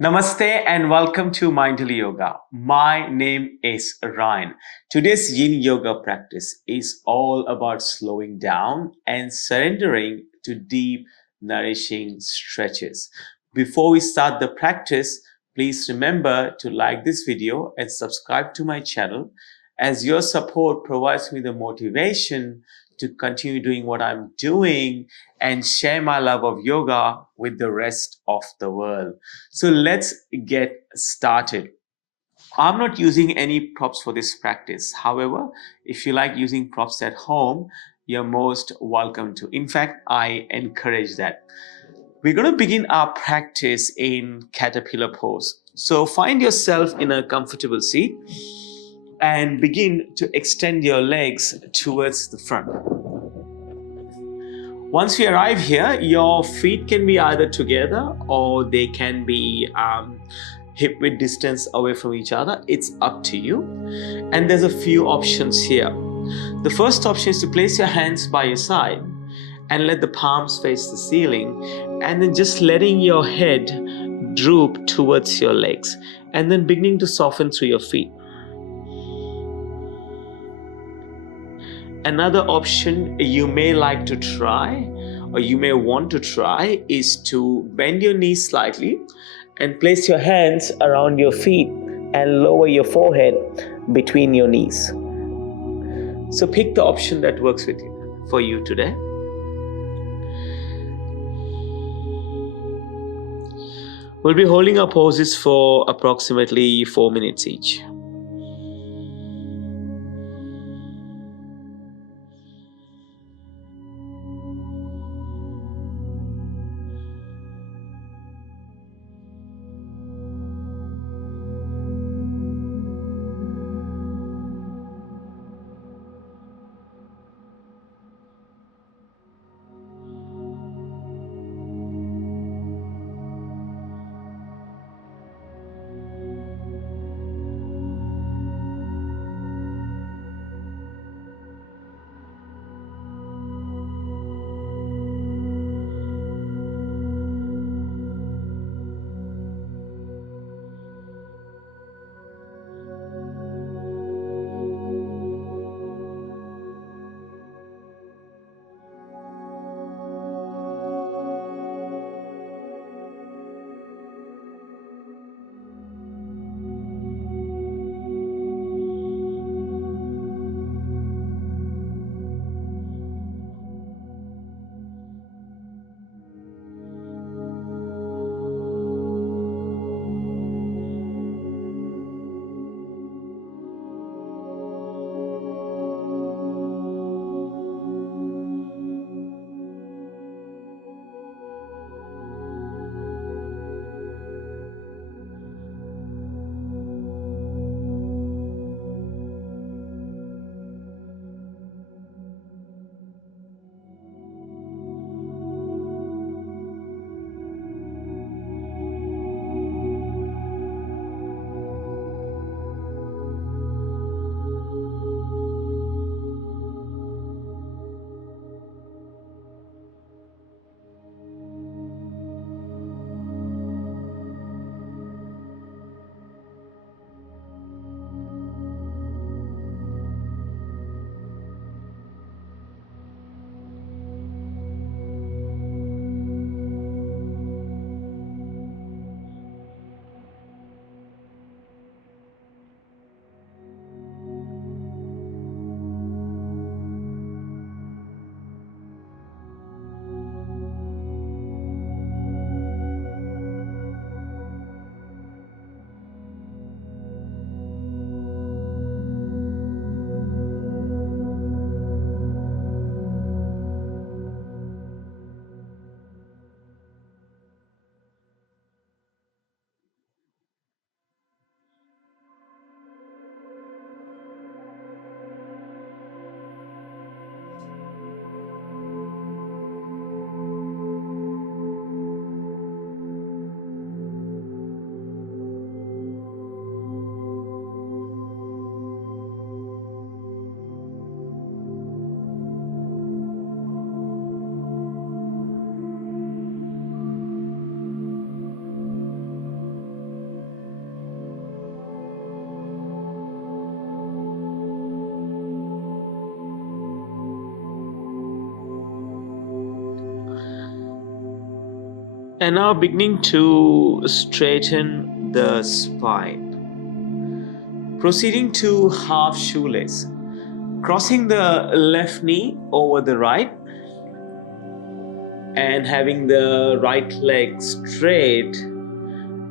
Namaste and welcome to Mindful Yoga. My name is Ryan. Today's Yin Yoga practice is all about slowing down and surrendering to deep, nourishing stretches. Before we start the practice, please remember to like this video and subscribe to my channel, as your support provides me the motivation to continue doing what I'm doing and share my love of yoga with the rest of the world. So let's get started. I'm not using any props for this practice. However, if you like using props at home, you're most welcome to. In fact, I encourage that. We're going to begin our practice in caterpillar pose. So find yourself in a comfortable seat and begin to extend your legs towards the front. Once you arrive here, your feet can be either together or they can be hip width distance away from each other. It's up to you. And there's a few options here. The first option is to place your hands by your side and let the palms face the ceiling, and then just letting your head droop towards your legs and then beginning to soften through your feet. Another option you may like to try or you may want to try is to bend your knees slightly and place your hands around your feet and lower your forehead between your knees. So pick the option that works with you for you today. We'll be holding our poses for approximately 4 minutes each. And now beginning to straighten the spine. Proceeding to half shoelace. Crossing the left knee over the right and having the right leg straight.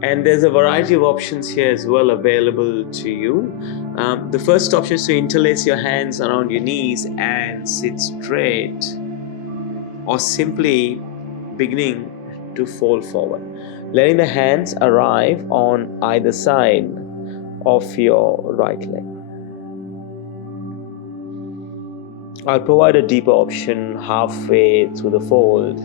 And there's a variety of options here as well available to you. The first option is to interlace your hands around your knees and sit straight, or simply beginning to fold forward, letting the hands arrive on either side of your right leg. I'll provide a deeper option halfway through the fold.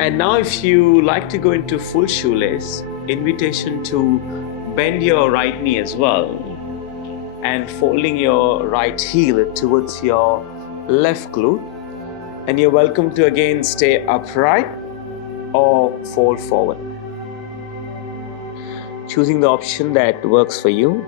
And now if you like to go into full shoelace, invitation to bend your right knee as well and folding your right heel towards your left glute. And you're welcome to again stay upright or fold forward, choosing the option that works for you.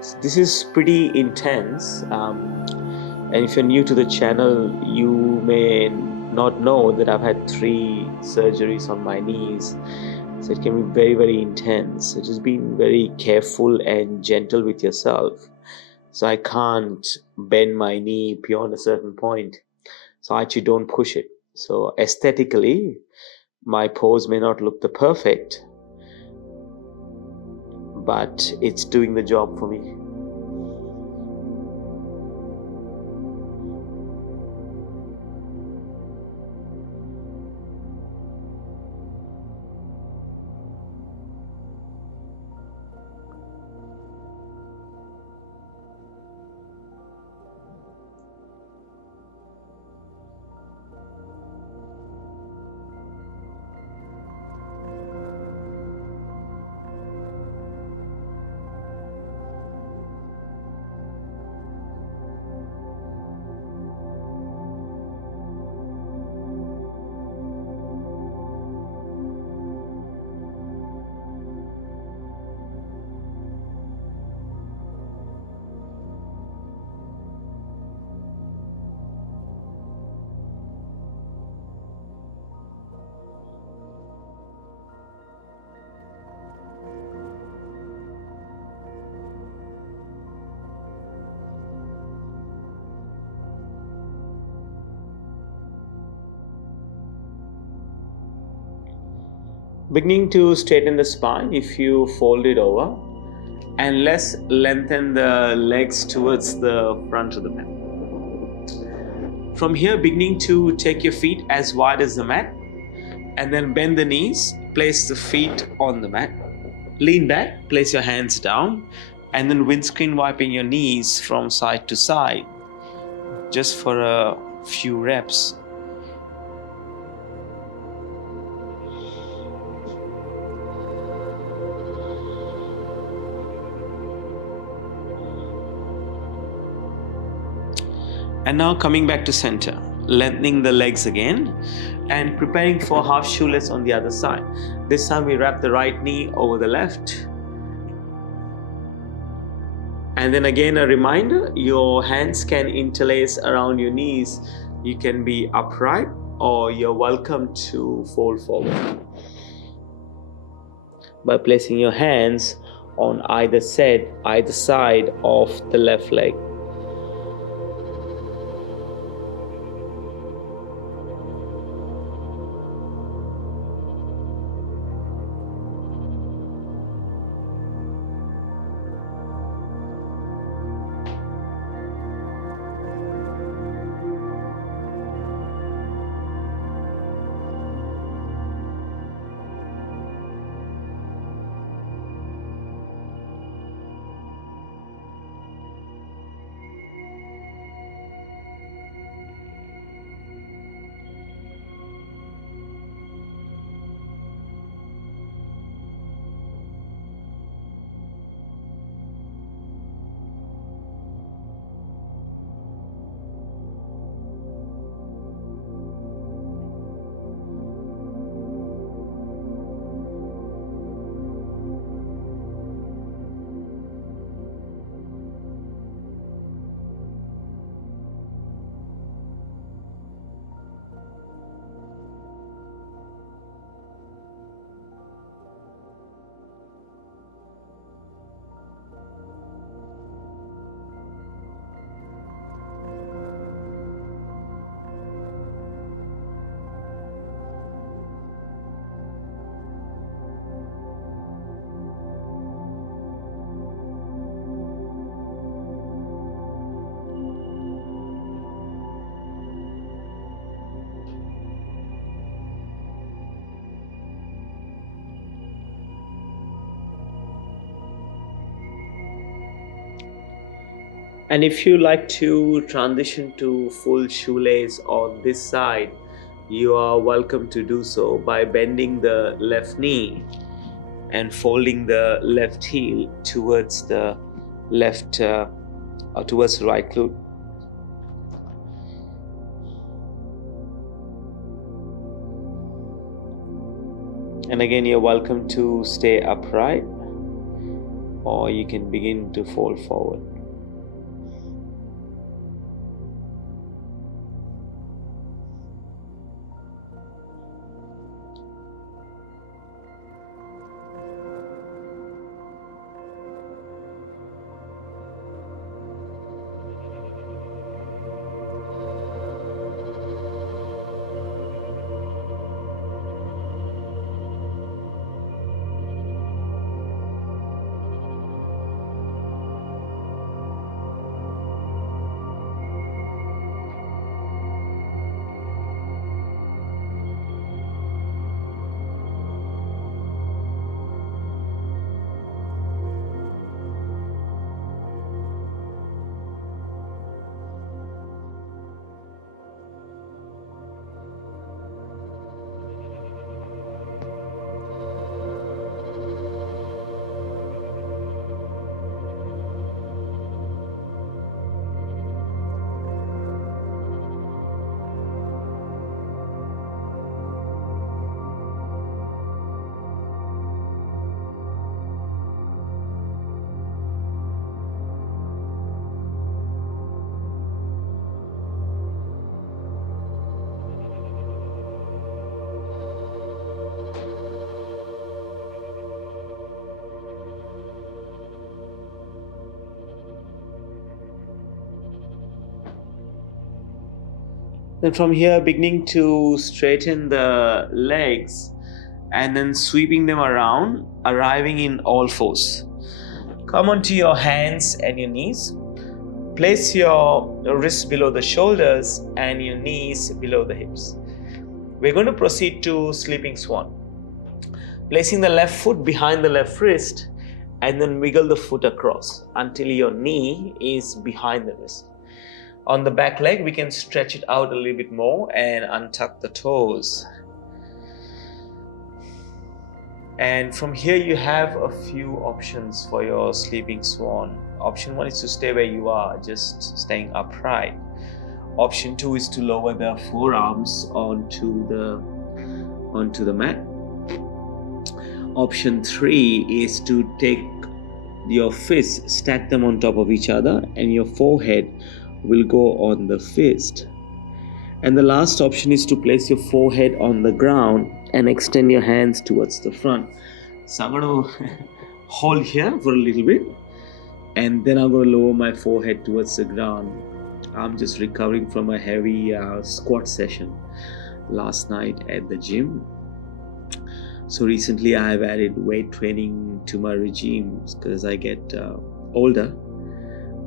So this is pretty intense, and if you're new to the channel, you may not know that I've had 3 surgeries on my knees, so it can be very, very intense. So just being very careful and gentle with yourself. So I can't bend my knee beyond a certain point, so I actually don't push it. So aesthetically, my pose may not look the perfect, but it's doing the job for me. Beginning to straighten the spine, if you fold it over, and let's lengthen the legs towards the front of the mat. From here, beginning to take your feet as wide as the mat, and then bend the knees, place the feet on the mat, lean back, place your hands down, and then windscreen wiping your knees from side to side, just for a few reps. And now coming back to center, lengthening the legs again and preparing for half shoelace on the other side. This time we wrap the right knee over the left. And then again a reminder, your hands can interlace around your knees. You can be upright or you're welcome to fold forward by placing your hands on either side of the left leg. And if you like to transition to full shoelace on this side, you are welcome to do so by bending the left knee and folding the left heel towards the left or towards the right glute. And again, you're welcome to stay upright or you can begin to fold forward. Then from here, beginning to straighten the legs and then sweeping them around, arriving in all fours. Come onto your hands and your knees. Place your wrists below the shoulders and your knees below the hips. We're going to proceed to sleeping swan. Placing the left foot behind the left wrist and then wiggle the foot across until your knee is behind the wrist. On the back leg, we can stretch it out a little bit more and untuck the toes. And from here, you have a few options for your sleeping swan. Option one is to stay where you are, just staying upright. Option 2 is to lower the forearms onto the mat. Option 3 is to take your fists, stack them on top of each other, and your forehead will go on the fist. And the last option is to place your forehead on the ground and extend your hands towards the front. So I'm going to hold here for a little bit, and then I'm going to lower my forehead towards the ground. I'm just recovering from a heavy squat session last night at the gym. So recently I have added weight training to my regime because I get older.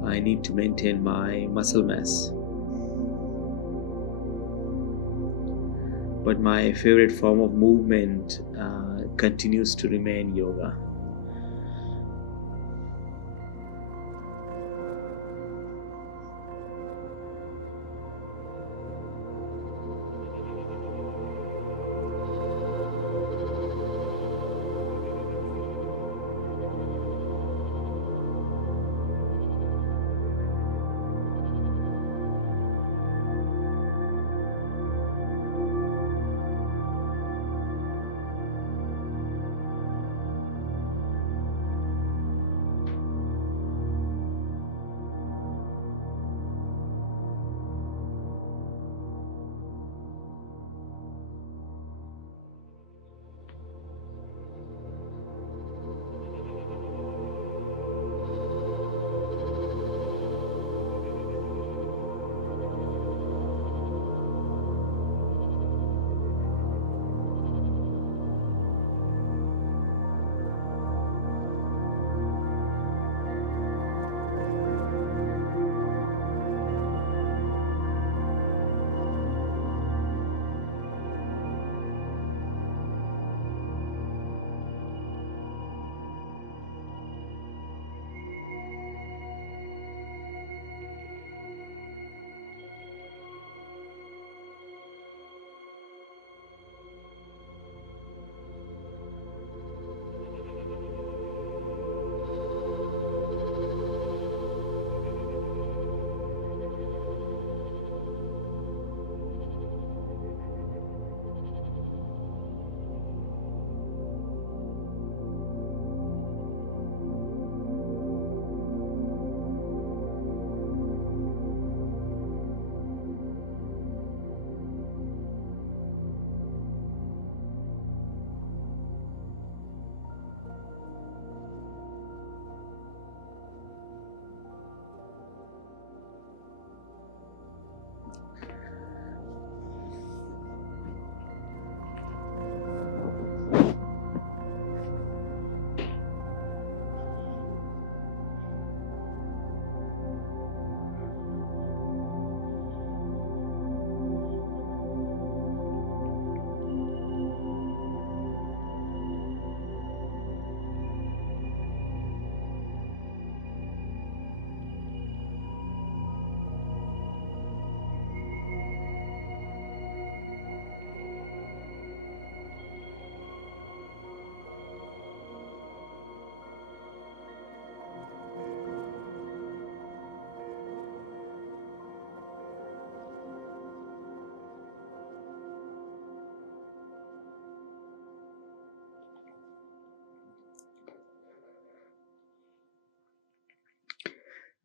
I need to maintain my muscle mass. But my favorite form of movement continues to remain yoga.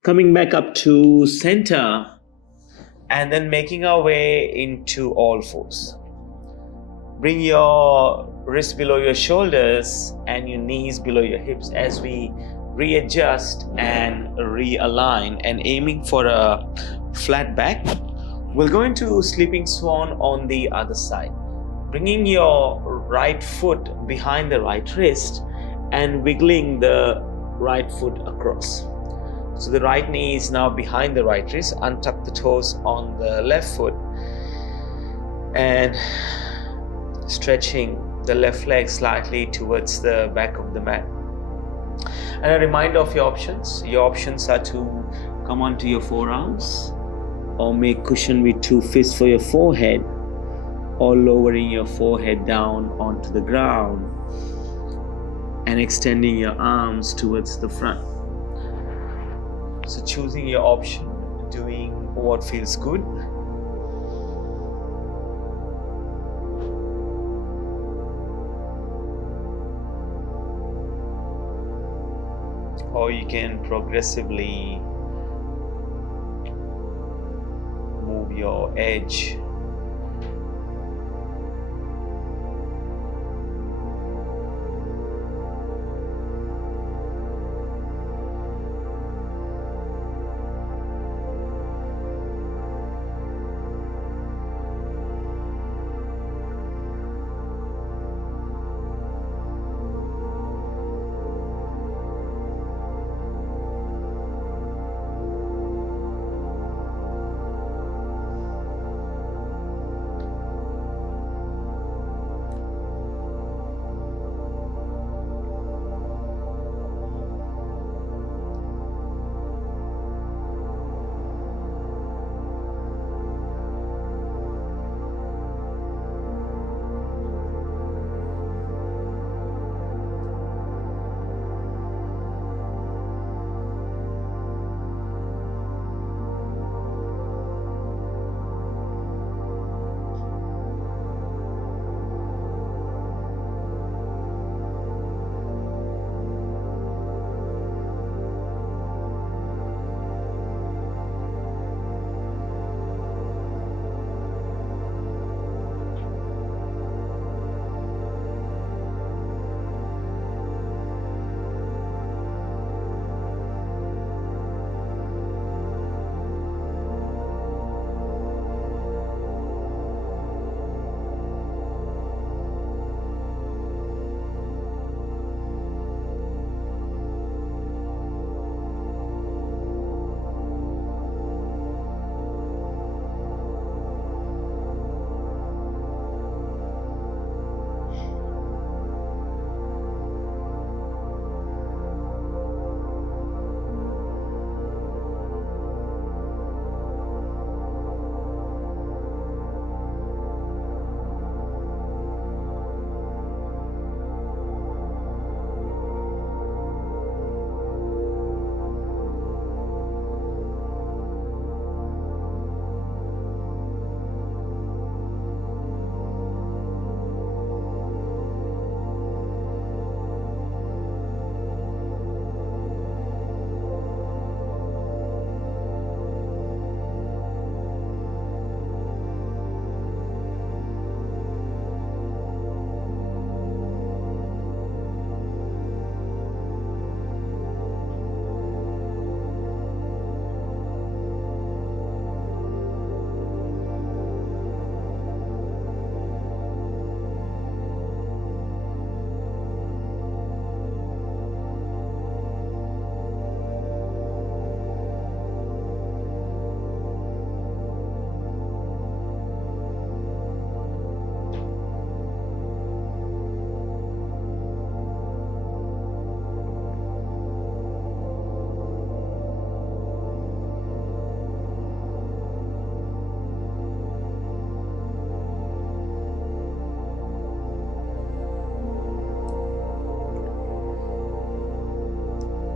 Coming back up to center and then making our way into all fours. Bring your wrists below your shoulders and your knees below your hips as we readjust and realign and aiming for a flat back. We'll go into sleeping swan on the other side. Bringing your right foot behind the right wrist and wiggling the right foot across. So the right knee is now behind the right wrist. Untuck the toes on the left foot and stretching the left leg slightly towards the back of the mat. And a reminder of your options. Your options are to come onto your forearms or make cushion with two fists for your forehead, or lowering your forehead down onto the ground and extending your arms towards the front. So choosing your option, doing what feels good. or you can progressively move your edge.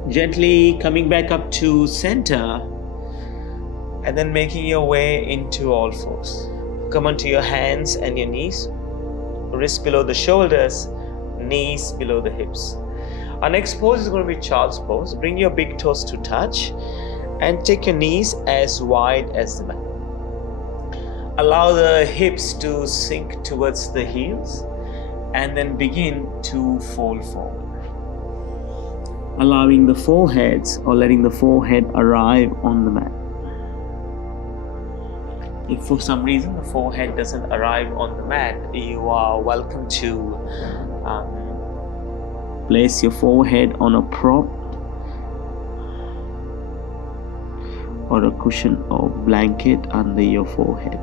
Gently coming back up to center and then making your way into all fours. Come onto your hands and your knees, wrists below the shoulders, knees below the hips. Our next pose is going to be child's pose. Bring your big toes to touch and take your knees as wide as the mat. Allow the hips to sink towards the heels and then begin to fold forward. Allowing the foreheads or letting the forehead arrive on the mat. If for some reason the forehead doesn't arrive on the mat, you are welcome to place your forehead on a prop or a cushion or blanket under your forehead.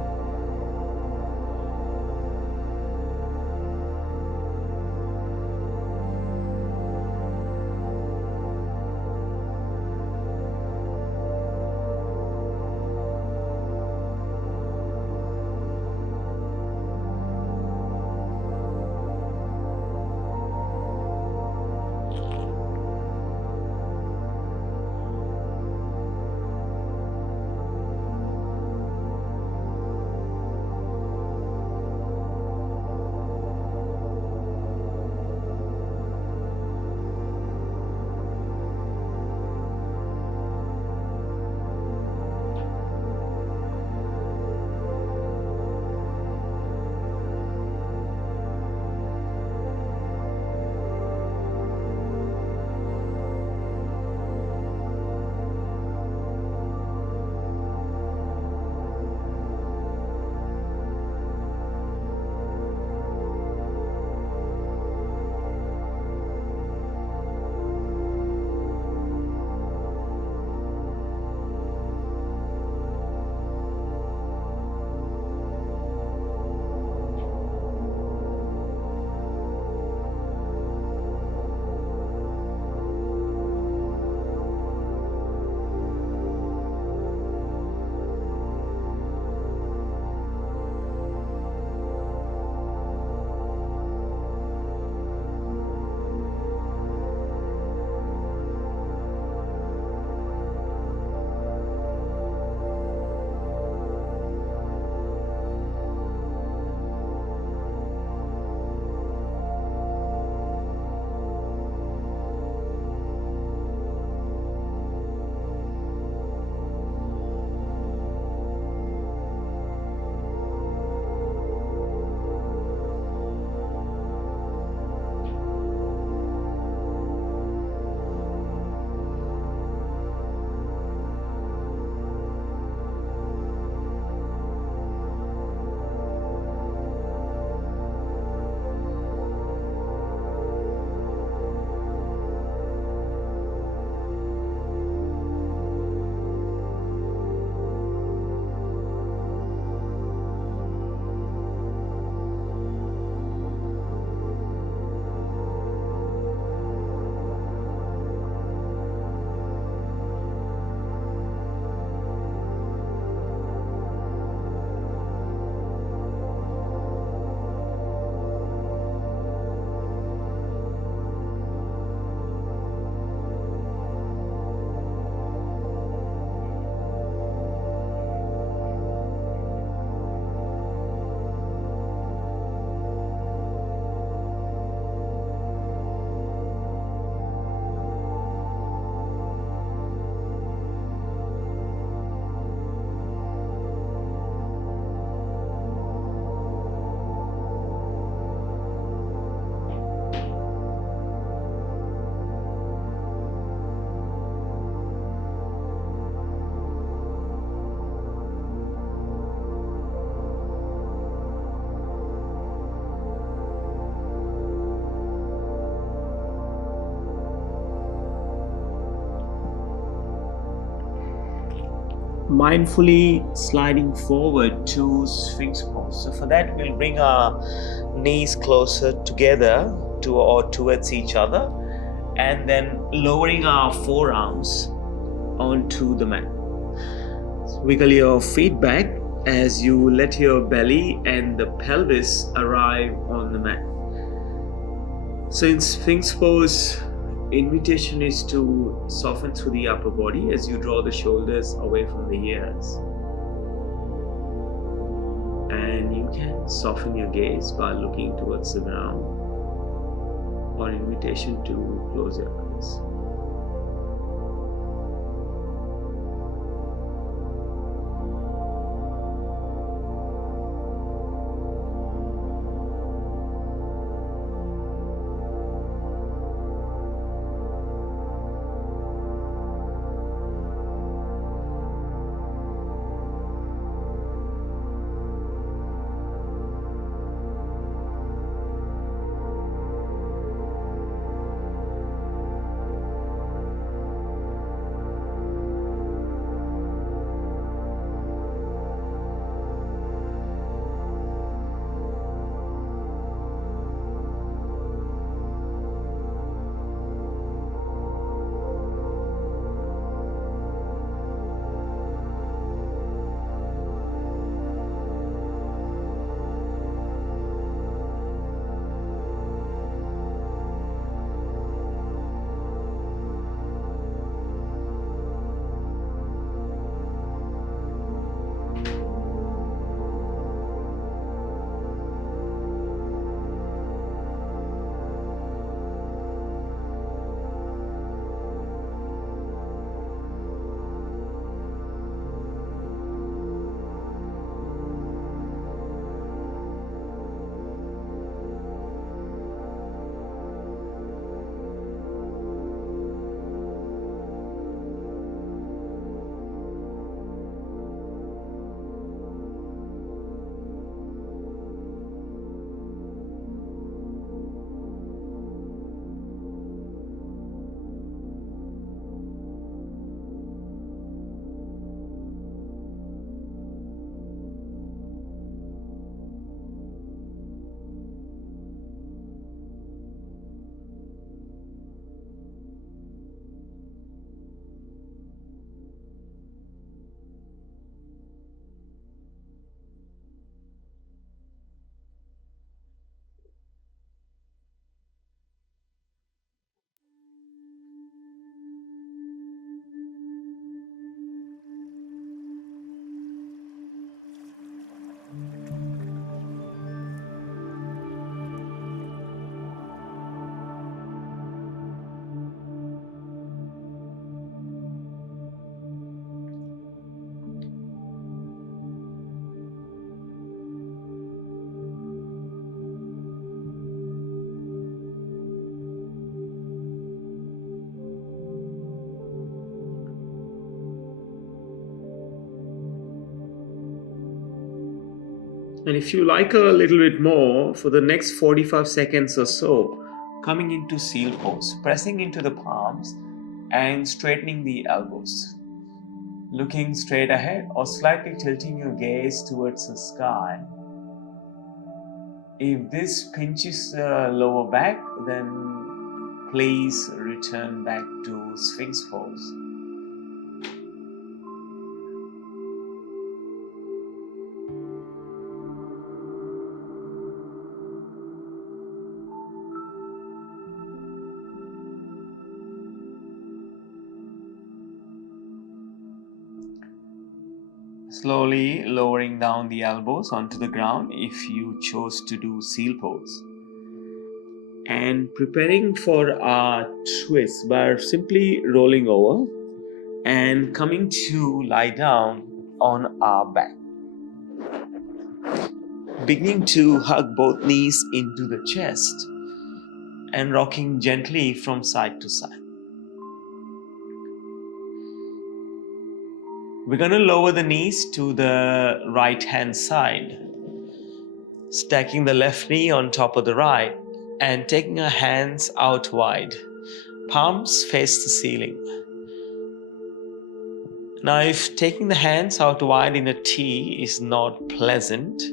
mindfully sliding forward to Sphinx pose. So for that, we'll bring our knees closer together or towards each other, and then lowering our forearms onto the mat. Wiggle your feet back as you let your belly and the pelvis arrive on the mat. So in Sphinx pose, invitation is to soften through the upper body as you draw the shoulders away from the ears. And you can soften your gaze by looking towards the ground, or invitation to close your eyes. And if you like a little bit more, for the next 45 seconds or so, coming into seal pose, pressing into the palms and straightening the elbows. Looking straight ahead or slightly tilting your gaze towards the sky. If this pinches the lower back, then please return back to Sphinx pose. Slowly lowering down the elbows onto the ground if you chose to do seal pose. And preparing for our twist by simply rolling over and coming to lie down on our back. Beginning to hug both knees into the chest and rocking gently from side to side. We're going to lower the knees to the right hand side, stacking the left knee on top of the right and taking our hands out wide. Palms face the ceiling. Now, if taking the hands out wide in a T is not pleasant,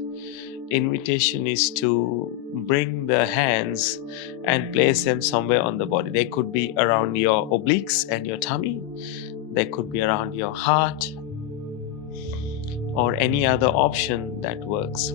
invitation is to bring the hands and place them somewhere on the body. They could be around your obliques and your tummy. They could be around your heart or any other option that works.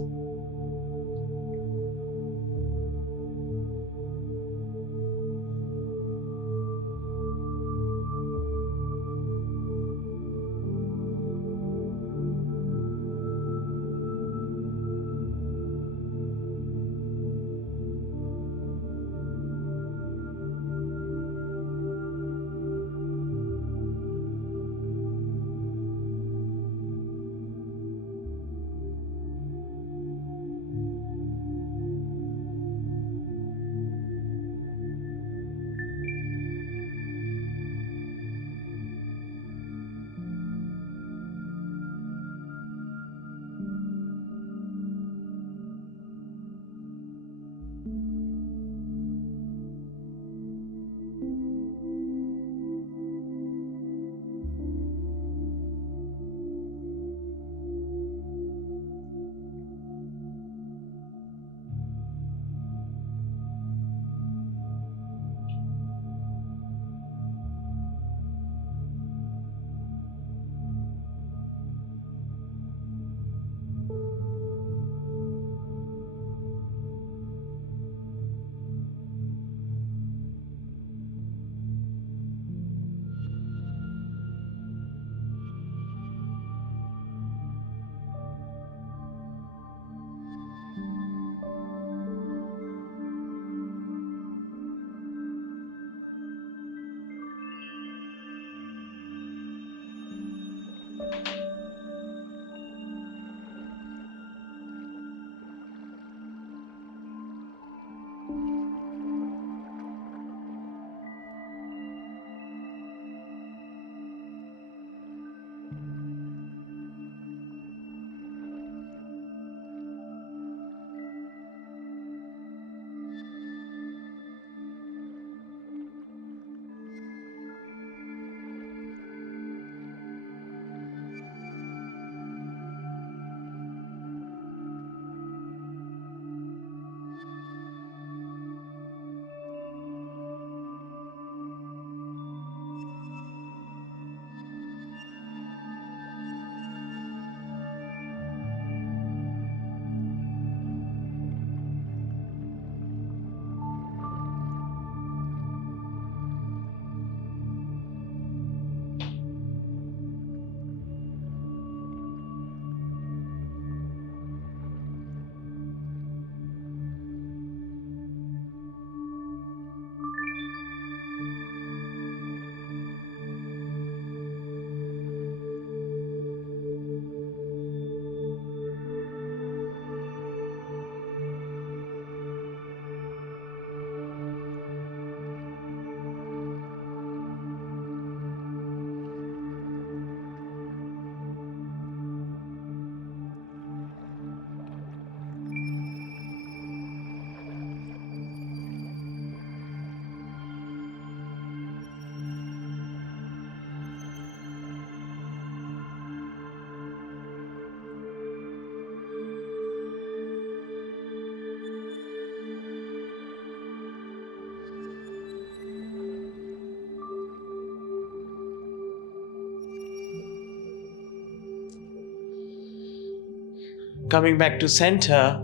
Coming back to center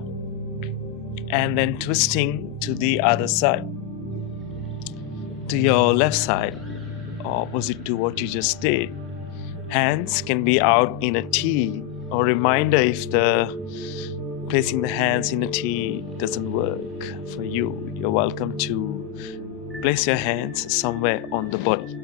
and then twisting to the other side, to your left side, opposite to what you just did. Hands can be out in a T, or reminder if the placing the hands in a T doesn't work for you, you're welcome to place your hands somewhere on the body.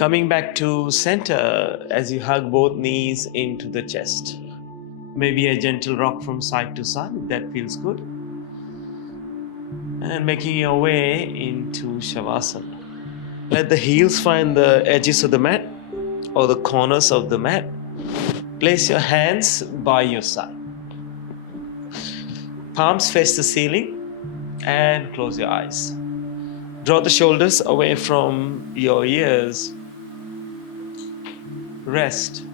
Coming back to center as you hug both knees into the chest. Maybe a gentle rock from side to side if that feels good. And making your way into Shavasana. Let the heels find the edges of the mat or the corners of the mat. Place your hands by your side. Palms face the ceiling and close your eyes. Draw the shoulders away from your ears. Rest.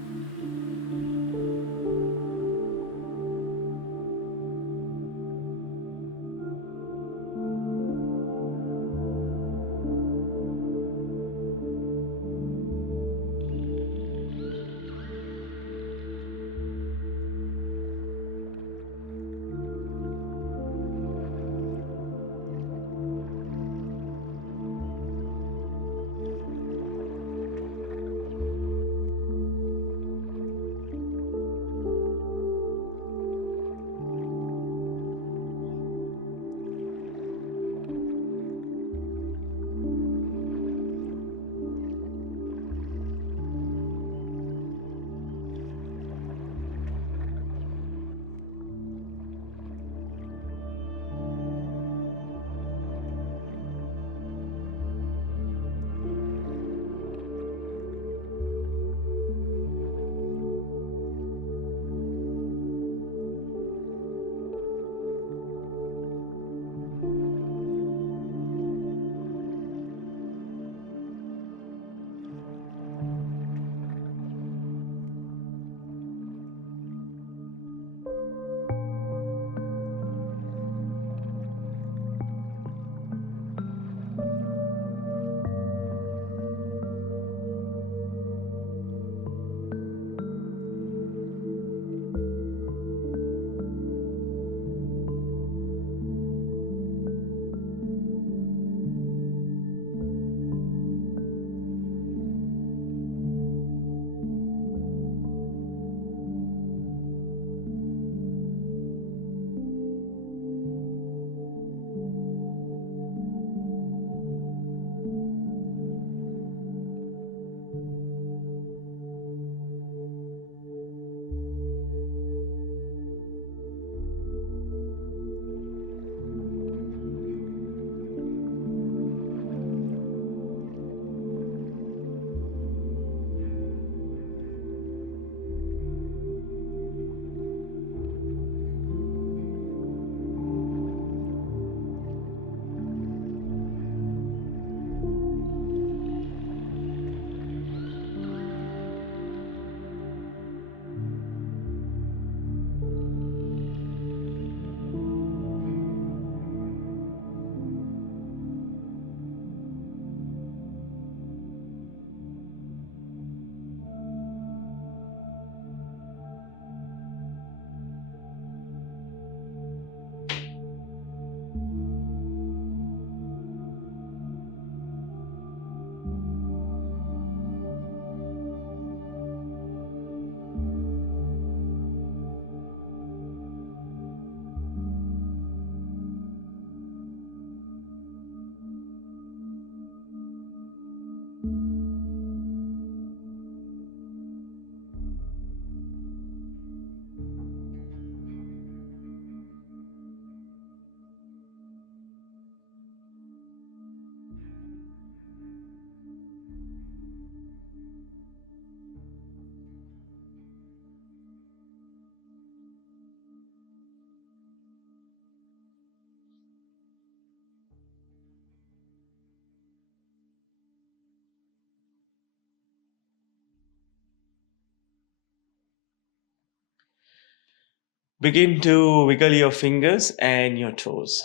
Begin to wiggle your fingers and your toes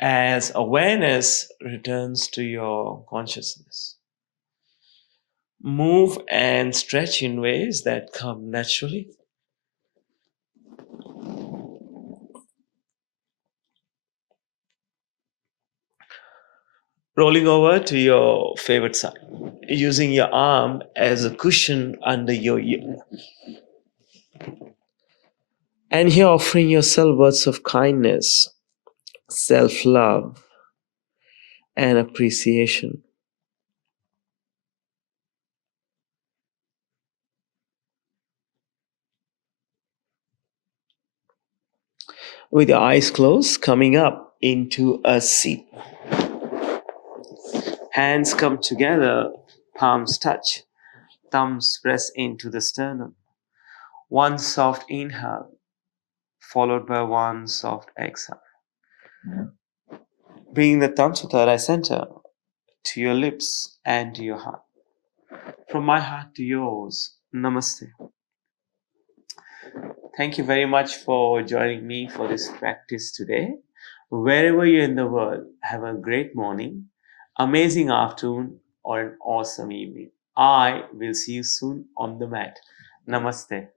as awareness returns to your consciousness. Move and stretch in ways that come naturally. Rolling over to your favorite side, using your arm as a cushion under your ear. And here offering yourself words of kindness, self-love, and appreciation. with your eyes closed, coming up into a seat. Hands come together, palms touch, thumbs press into the sternum. One soft inhale, followed by one soft exhale. Bringing the thumbs to third eye center, to your lips and to your heart. From my heart to yours, namaste. Thank you very much for joining me for this practice today. Wherever you're in the world, have a great morning, amazing afternoon, or an awesome evening. I will see you soon on the mat. Namaste.